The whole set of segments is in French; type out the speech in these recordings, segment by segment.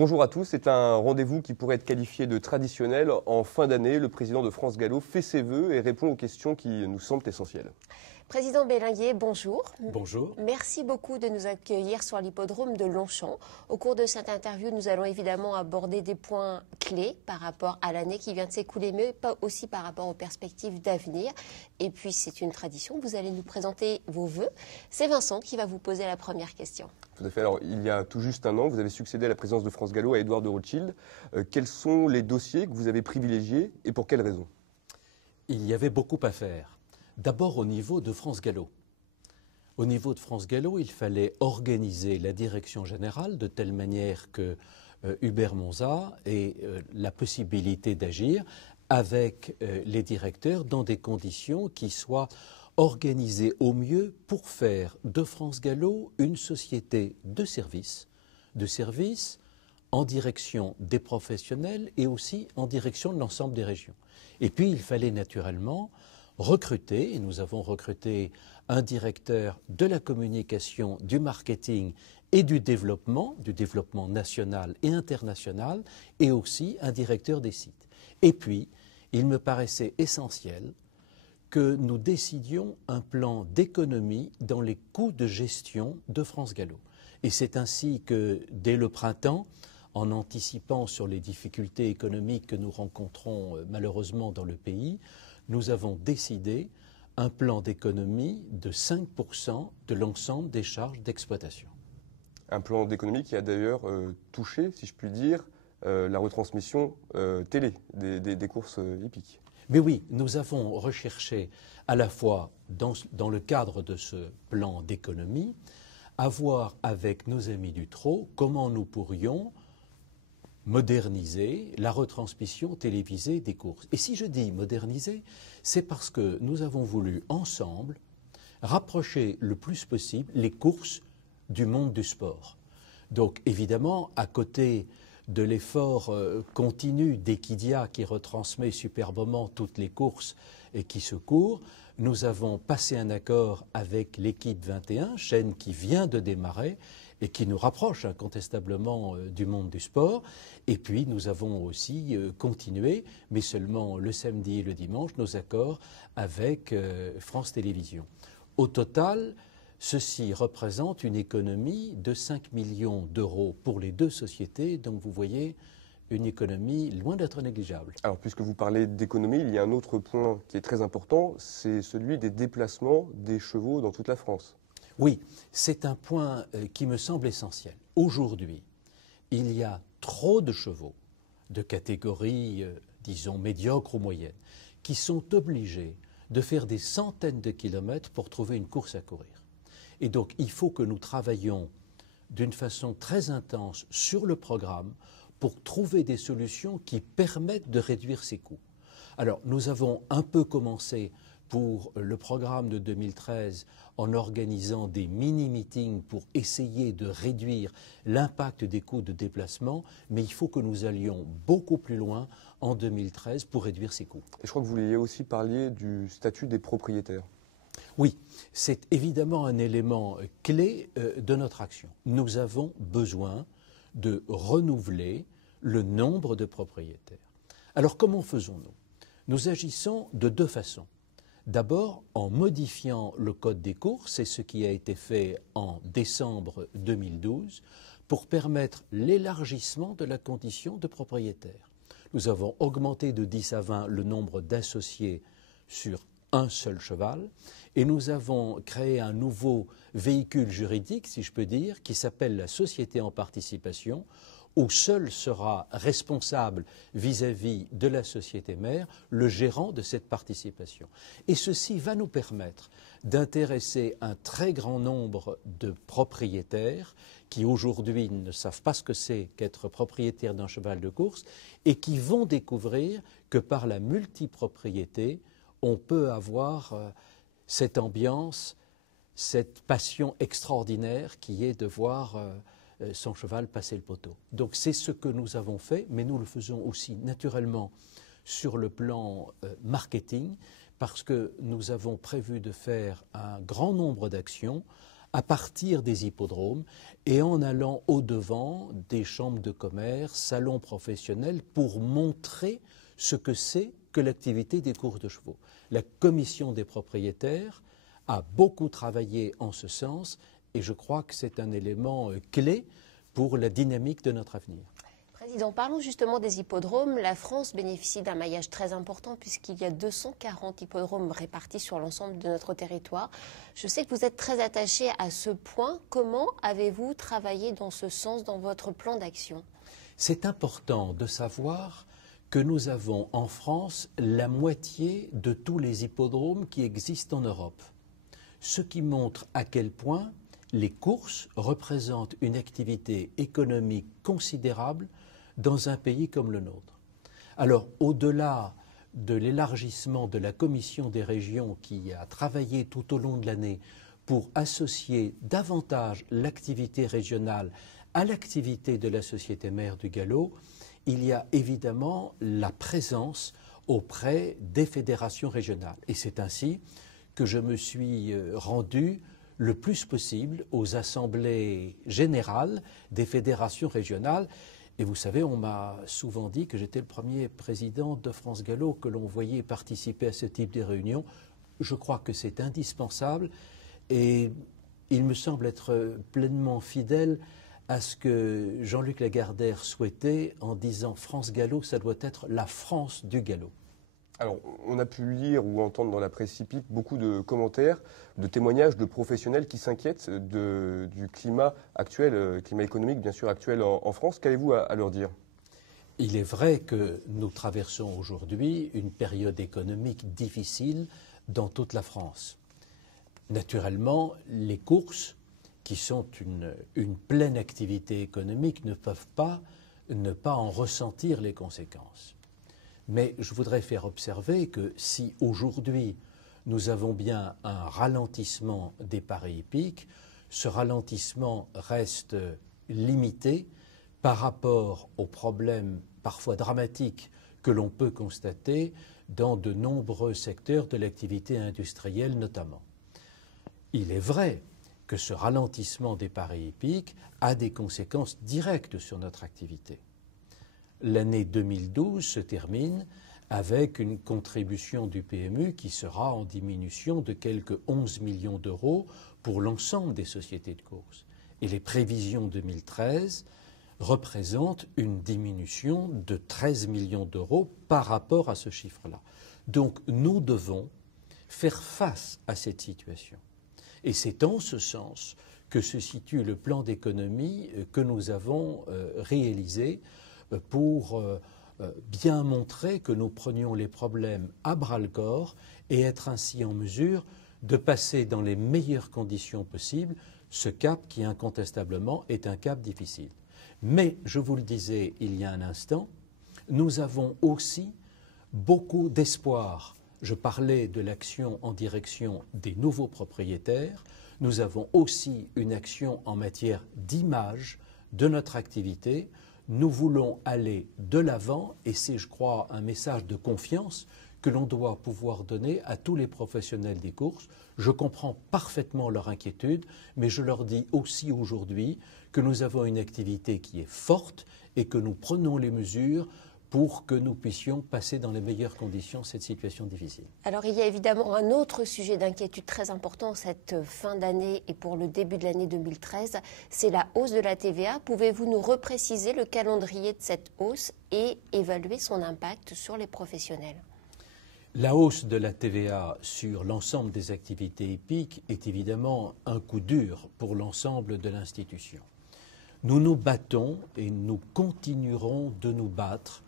Bonjour à tous, c'est un rendez-vous qui pourrait être qualifié de traditionnel. En fin d'année, le président de France Gallo fait ses vœux et répond aux questions qui nous semblent essentielles. Président Belinguer, bonjour. Bonjour. Merci beaucoup de nous accueillir sur l'hippodrome de Longchamp. Au cours de cette interview, nous allons évidemment aborder des points clés par rapport à l'année qui vient de s'écouler, mais pas aussi par rapport aux perspectives d'avenir. Et puis, c'est une tradition, vous allez nous présenter vos vœux. C'est Vincent qui va vous poser la première question. Tout à fait. Alors, il y a tout juste un an, vous avez succédé à la présidence de France Gallo à Édouard de Rothschild. Quels sont les dossiers que vous avez privilégiés et pour quelles raisons? Il y avait beaucoup à faire. D'abord au niveau de France Gallo. Au niveau de France Gallo, il fallait organiser la direction générale de telle manière que Hubert Monza ait la possibilité d'agir avec les directeurs dans des conditions qui soient organisées au mieux pour faire de France Gallo une société de services en direction des professionnels et aussi en direction de l'ensemble des régions. Et puis il fallait naturellement recruter, et nous avons recruté un directeur de la communication, du marketing et du développement national et international, et aussi un directeur des sites. Et puis, il me paraissait essentiel que nous décidions un plan d'économie dans les coûts de gestion de France Gallo. Et c'est ainsi que, dès le printemps, en anticipant sur les difficultés économiques que nous rencontrons malheureusement dans le pays, nous avons décidé un plan d'économie de 5% de l'ensemble des charges d'exploitation. Un plan d'économie qui a d'ailleurs touché, si je puis dire, la retransmission télé des courses hippiques. Mais oui, nous avons recherché à la fois dans le cadre de ce plan d'économie, à voir avec nos amis du trot comment nous pourrions moderniser la retransmission télévisée des courses. Et si je dis moderniser, c'est parce que nous avons voulu ensemble rapprocher le plus possible les courses du monde du sport. Donc évidemment, à côté de l'effort continu d'Equidia qui retransmet superbement toutes les courses et qui se courent, nous avons passé un accord avec l'Équipe 21, chaîne qui vient de démarrer et qui nous rapproche incontestablement du monde du sport. Et puis nous avons aussi continué, mais seulement le samedi et le dimanche, nos accords avec France Télévisions. Au total, ceci représente une économie de 5 millions d'euros pour les deux sociétés, donc vous voyez une économie loin d'être négligeable. Alors, puisque vous parlez d'économie, il y a un autre point qui est très important, c'est celui des déplacements des chevaux dans toute la France. Oui, c'est un point qui me semble essentiel. Aujourd'hui, il y a trop de chevaux de catégorie, disons, médiocre ou moyenne, qui sont obligés de faire des centaines de kilomètres pour trouver une course à courir. Et donc, il faut que nous travaillions d'une façon très intense sur le programme pour trouver des solutions qui permettent de réduire ces coûts. Alors, nous avons un peu commencé pour le programme de 2013 en organisant des mini-meetings pour essayer de réduire l'impact des coûts de déplacement, mais il faut que nous allions beaucoup plus loin en 2013 pour réduire ces coûts. Et je crois que vous vouliez aussi parler du statut des propriétaires. Oui, c'est évidemment un élément clé de notre action. Nous avons besoin de renouveler le nombre de propriétaires. Alors comment faisons-nous? Nous agissons de deux façons. D'abord, en modifiant le code des courses, c'est ce qui a été fait en décembre 2012, pour permettre l'élargissement de la condition de propriétaire. Nous avons augmenté de 10 à 20 le nombre d'associés sur un seul cheval, et nous avons créé un nouveau véhicule juridique, si je peux dire, qui s'appelle la société en participation, où seul sera responsable vis-à-vis de la société mère le gérant de cette participation. Et ceci va nous permettre d'intéresser un très grand nombre de propriétaires qui aujourd'hui ne savent pas ce que c'est qu'être propriétaire d'un cheval de course et qui vont découvrir que par la multipropriété, on peut avoir cette ambiance, cette passion extraordinaire qui est de voir son cheval passer le poteau. Donc c'est ce que nous avons fait, mais nous le faisons aussi naturellement sur le plan marketing, parce que nous avons prévu de faire un grand nombre d'actions à partir des hippodromes et en allant au-devant des chambres de commerce, salons professionnels, pour montrer ce que c'est que l'activité des courses de chevaux. La commission des propriétaires a beaucoup travaillé en ce sens et je crois que c'est un élément clé pour la dynamique de notre avenir. Président, parlons justement des hippodromes. La France bénéficie d'un maillage très important puisqu'il y a 240 hippodromes répartis sur l'ensemble de notre territoire. Je sais que vous êtes très attaché à ce point. Comment avez-vous travaillé dans ce sens dans votre plan d'action? C'est important de savoir que nous avons en France la moitié de tous les hippodromes qui existent en Europe. Ce qui montre à quel point les courses représentent une activité économique considérable dans un pays comme le nôtre. Alors, au-delà de l'élargissement de la Commission des régions qui a travaillé tout au long de l'année pour associer davantage l'activité régionale à l'activité de la société mère du galop, il y a évidemment la présence auprès des fédérations régionales. Et c'est ainsi que je me suis rendu le plus possible aux assemblées générales des fédérations régionales. Et vous savez, on m'a souvent dit que j'étais le premier président de France Gallo que l'on voyait participer à ce type de réunions. Je crois que c'est indispensable et il me semble être pleinement fidèle à ce que Jean-Luc Lagardère souhaitait en disant France Gallo, ça doit être la France du galop. Alors, on a pu lire ou entendre dans la presse hippique beaucoup de commentaires, de témoignages de professionnels qui s'inquiètent du climat actuel, climat économique bien sûr actuel en France. Qu'avez-vous à leur dire? Il est vrai que nous traversons aujourd'hui une période économique difficile dans toute la France. Naturellement, les courses, qui sont une pleine activité économique, ne peuvent pas ne pas en ressentir les conséquences. Mais je voudrais faire observer que si aujourd'hui nous avons bien un ralentissement des paris hippiques, ce ralentissement reste limité par rapport aux problèmes parfois dramatiques que l'on peut constater dans de nombreux secteurs de l'activité industrielle notamment. Il est vrai que ce ralentissement des paris hippiques a des conséquences directes sur notre activité. L'année 2012 se termine avec une contribution du PMU qui sera en diminution de quelques 11 millions d'euros pour l'ensemble des sociétés de course. Et les prévisions 2013 représentent une diminution de 13 millions d'euros par rapport à ce chiffre-là. Donc nous devons faire face à cette situation. Et c'est en ce sens que se situe le plan d'économie que nous avons réalisé pour bien montrer que nous prenions les problèmes à bras-le-corps et être ainsi en mesure de passer dans les meilleures conditions possibles ce cap qui incontestablement est un cap difficile. Mais, je vous le disais il y a un instant, nous avons aussi beaucoup d'espoir. Je parlais de l'action en direction des nouveaux propriétaires. Nous avons aussi une action en matière d'image de notre activité. Nous voulons aller de l'avant et c'est, je crois, un message de confiance que l'on doit pouvoir donner à tous les professionnels des courses. Je comprends parfaitement leur inquiétude, mais je leur dis aussi aujourd'hui que nous avons une activité qui est forte et que nous prenons les mesures pour que nous puissions passer dans les meilleures conditions cette situation difficile. Alors il y a évidemment un autre sujet d'inquiétude très important cette fin d'année et pour le début de l'année 2013, c'est la hausse de la TVA. Pouvez-vous nous repréciser le calendrier de cette hausse et évaluer son impact sur les professionnels? La hausse de la TVA sur l'ensemble des activités hippiques est évidemment un coup dur pour l'ensemble de l'institution. Nous nous battons et nous continuerons de nous battre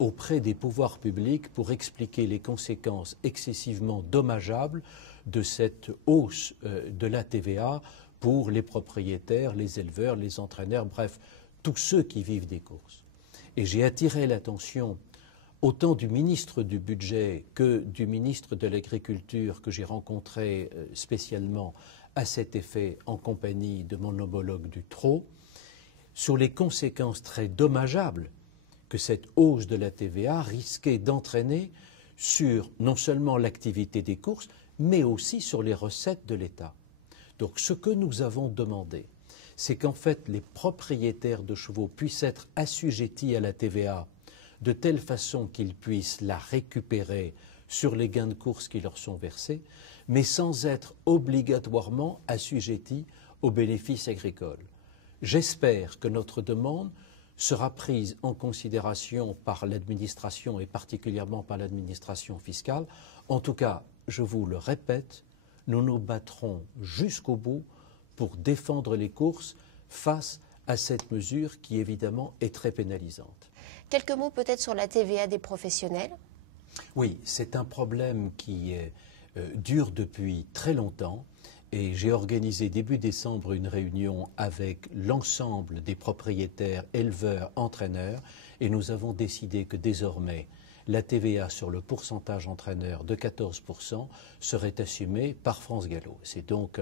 auprès des pouvoirs publics pour expliquer les conséquences excessivement dommageables de cette hausse de la TVA pour les propriétaires, les éleveurs, les entraîneurs, bref, tous ceux qui vivent des courses. Et j'ai attiré l'attention autant du ministre du Budget que du ministre de l'Agriculture que j'ai rencontré spécialement à cet effet en compagnie de mon homologue du Trot, sur les conséquences très dommageables que cette hausse de la TVA risquait d'entraîner sur non seulement l'activité des courses, mais aussi sur les recettes de l'État. Donc ce que nous avons demandé, c'est qu'en fait les propriétaires de chevaux puissent être assujettis à la TVA de telle façon qu'ils puissent la récupérer sur les gains de course qui leur sont versés, mais sans être obligatoirement assujettis aux bénéfices agricoles. J'espère que notre demande sera prise en considération par l'administration et particulièrement par l'administration fiscale. En tout cas, je vous le répète, nous nous battrons jusqu'au bout pour défendre les courses face à cette mesure qui évidemment est très pénalisante. Quelques mots peut-être sur la TVA des professionnels. Oui, c'est un problème qui dure depuis très longtemps et j'ai organisé début décembre une réunion avec l'ensemble des propriétaires, éleveurs, entraîneurs et nous avons décidé que désormais la TVA sur le pourcentage entraîneur de 14% serait assumée par France Gallo. C'est donc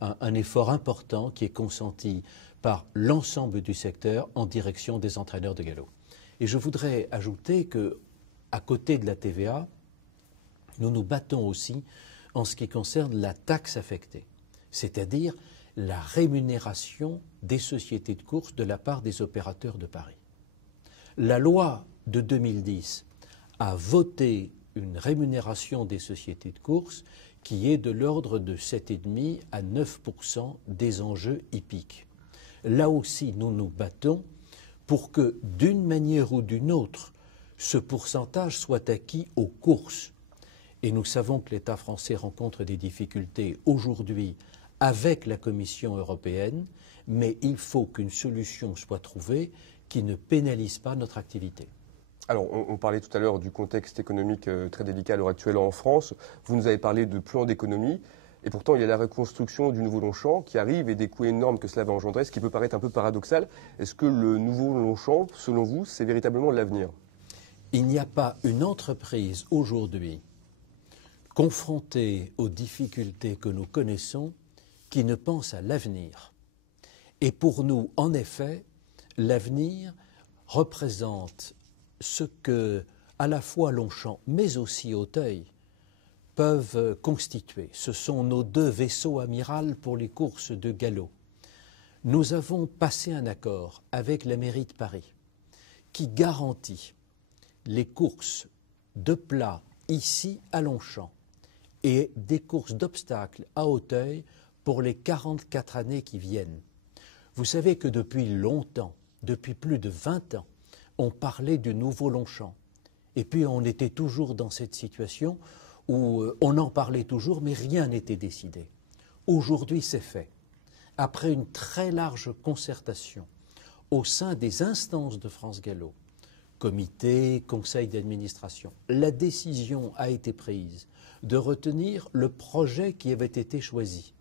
un effort important qui est consenti par l'ensemble du secteur en direction des entraîneurs de galop. Et je voudrais ajouter que, à côté de la TVA, nous nous battons aussi en ce qui concerne la taxe affectée, c'est-à-dire la rémunération des sociétés de course de la part des opérateurs de paris. La loi de 2010 a voté une rémunération des sociétés de course qui est de l'ordre de 7,5 à 9% des enjeux hippiques. Là aussi, nous nous battons pour que, d'une manière ou d'une autre, ce pourcentage soit acquis aux courses. Et nous savons que l'État français rencontre des difficultés aujourd'hui avec la Commission européenne, mais il faut qu'une solution soit trouvée qui ne pénalise pas notre activité. Alors, on parlait tout à l'heure du contexte économique très délicat à l'heure actuelle en France. Vous nous avez parlé de plan d'économie. Et pourtant, il y a la reconstruction du nouveau Longchamp qui arrive et des coûts énormes que cela va engendrer, ce qui peut paraître un peu paradoxal. Est-ce que le nouveau Longchamp, selon vous, c'est véritablement l'avenir ? Il n'y a pas une entreprise aujourd'hui confrontée aux difficultés que nous connaissons qui ne pense à l'avenir. Et pour nous, en effet, l'avenir représente ce que, à la fois Longchamp, mais aussi Auteuil, peuvent constituer. Ce sont nos deux vaisseaux amiral pour les courses de galop. Nous avons passé un accord avec la mairie de Paris qui garantit les courses de plat ici à Longchamp et des courses d'obstacles à Auteuil pour les 44 années qui viennent. Vous savez que depuis longtemps, depuis plus de 20 ans, on parlait du nouveau Longchamp. Et puis on était toujours dans cette situation où on en parlait toujours, mais rien n'était décidé. Aujourd'hui, c'est fait. Après une très large concertation au sein des instances de France Gallo, comité, conseil d'administration, la décision a été prise de retenir le projet qui avait été choisi.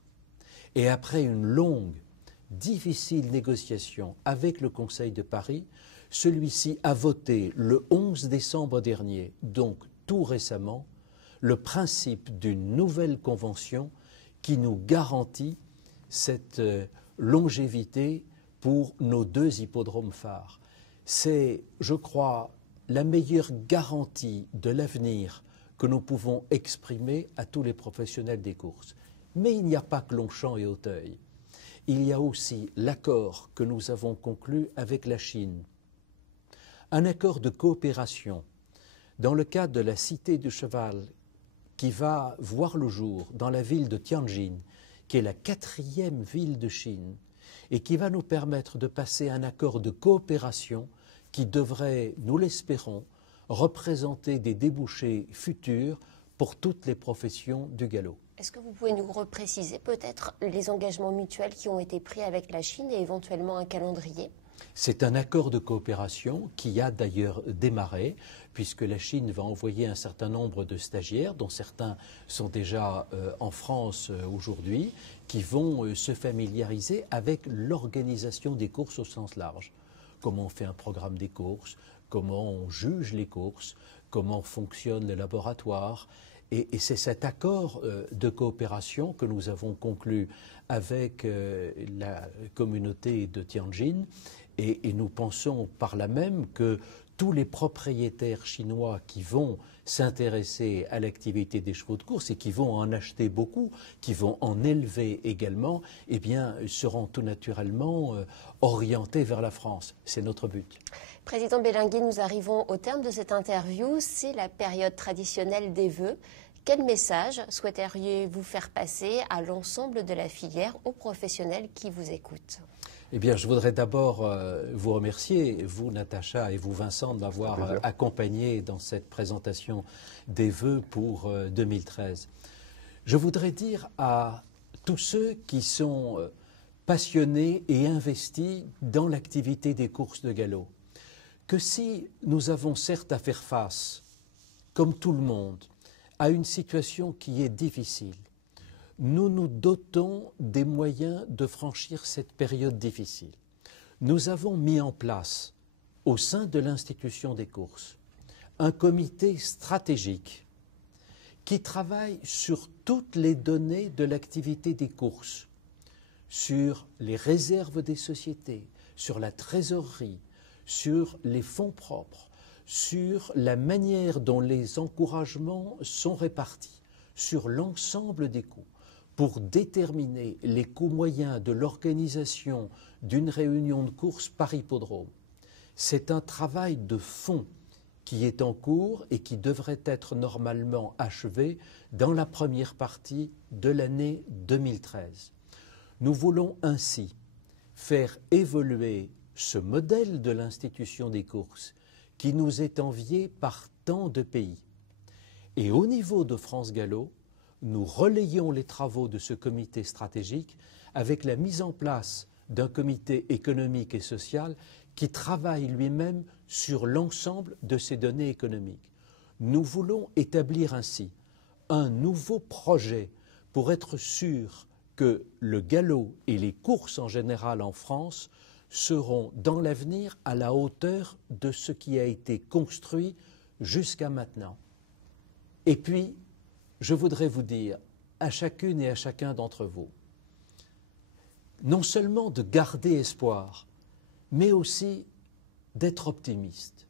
Et après une longue, difficile négociation avec le Conseil de Paris, celui-ci a voté le 11 décembre dernier, donc tout récemment, le principe d'une nouvelle convention qui nous garantit cette longévité pour nos deux hippodromes phares. C'est, je crois, la meilleure garantie de l'avenir que nous pouvons exprimer à tous les professionnels des courses. Mais il n'y a pas que Longchamp et Auteuil. Il y a aussi l'accord que nous avons conclu avec la Chine. Un accord de coopération dans le cadre de la Cité du Cheval qui va voir le jour dans la ville de Tianjin, qui est la 4e ville de Chine, et qui va nous permettre de passer un accord de coopération qui devrait, nous l'espérons, représenter des débouchés futurs pour toutes les professions du galop. Est-ce que vous pouvez nous repréciser peut-être les engagements mutuels qui ont été pris avec la Chine et éventuellement un calendrier ? C'est un accord de coopération qui a d'ailleurs démarré, puisque la Chine va envoyer un certain nombre de stagiaires, dont certains sont déjà en France aujourd'hui, qui vont se familiariser avec l'organisation des courses au sens large. Comment on fait un programme des courses, comment on juge les courses, comment fonctionne le laboratoire. Et c'est cet accord de coopération que nous avons conclu avec la communauté de Tianjin. Et nous pensons par là même que tous les propriétaires chinois qui vont s'intéresser à l'activité des chevaux de course et qui vont en acheter beaucoup, qui vont en élever également, eh bien, seront tout naturellement orientés vers la France. C'est notre but. Président Bélinguet, nous arrivons au terme de cette interview. C'est la période traditionnelle des vœux. Quel message souhaiteriez-vous faire passer à l'ensemble de la filière, aux professionnels qui vous écoutent ? Eh bien, je voudrais d'abord vous remercier, vous, Natacha, et vous, Vincent, de m'avoir accompagné dans cette présentation des vœux pour 2013. Je voudrais dire à tous ceux qui sont passionnés et investis dans l'activité des courses de galop, que si nous avons certes à faire face, comme tout le monde, à une situation qui est difficile, nous nous dotons des moyens de franchir cette période difficile. Nous avons mis en place, au sein de l'institution des courses, un comité stratégique qui travaille sur toutes les données de l'activité des courses, sur les réserves des sociétés, sur la trésorerie, sur les fonds propres, sur la manière dont les encouragements sont répartis, sur l'ensemble des coûts, pour déterminer les coûts moyens de l'organisation d'une réunion de course par hippodrome. C'est un travail de fond qui est en cours et qui devrait être normalement achevé dans la première partie de l'année 2013. Nous voulons ainsi faire évoluer ce modèle de l'institution des courses qui nous est envié par tant de pays. Et au niveau de France Gallo, nous relayons les travaux de ce comité stratégique avec la mise en place d'un comité économique et social qui travaille lui-même sur l'ensemble de ces données économiques. Nous voulons établir ainsi un nouveau projet pour être sûr que le galop et les courses en général en France seront dans l'avenir à la hauteur de ce qui a été construit jusqu'à maintenant. Et puis, je voudrais vous dire à chacune et à chacun d'entre vous, non seulement de garder espoir, mais aussi d'être optimiste.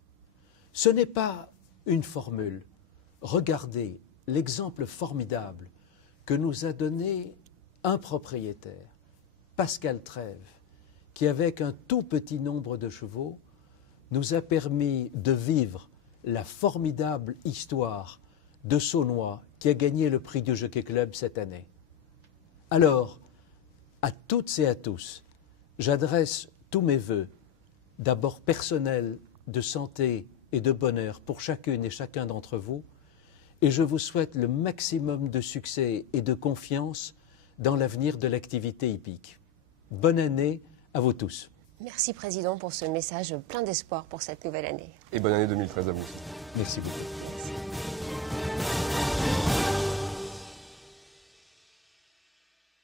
Ce n'est pas une formule. Regardez l'exemple formidable que nous a donné un propriétaire, Pascal Trèves, qui avec un tout petit nombre de chevaux nous a permis de vivre la formidable histoire de Saunois qui a gagné le prix du Jockey Club cette année. Alors, à toutes et à tous, j'adresse tous mes vœux, d'abord personnels, de santé et de bonheur pour chacune et chacun d'entre vous, et je vous souhaite le maximum de succès et de confiance dans l'avenir de l'activité hippique. Bonne année à vous tous. Merci Président pour ce message plein d'espoir pour cette nouvelle année. Et bonne année 2013 à vous. Merci beaucoup.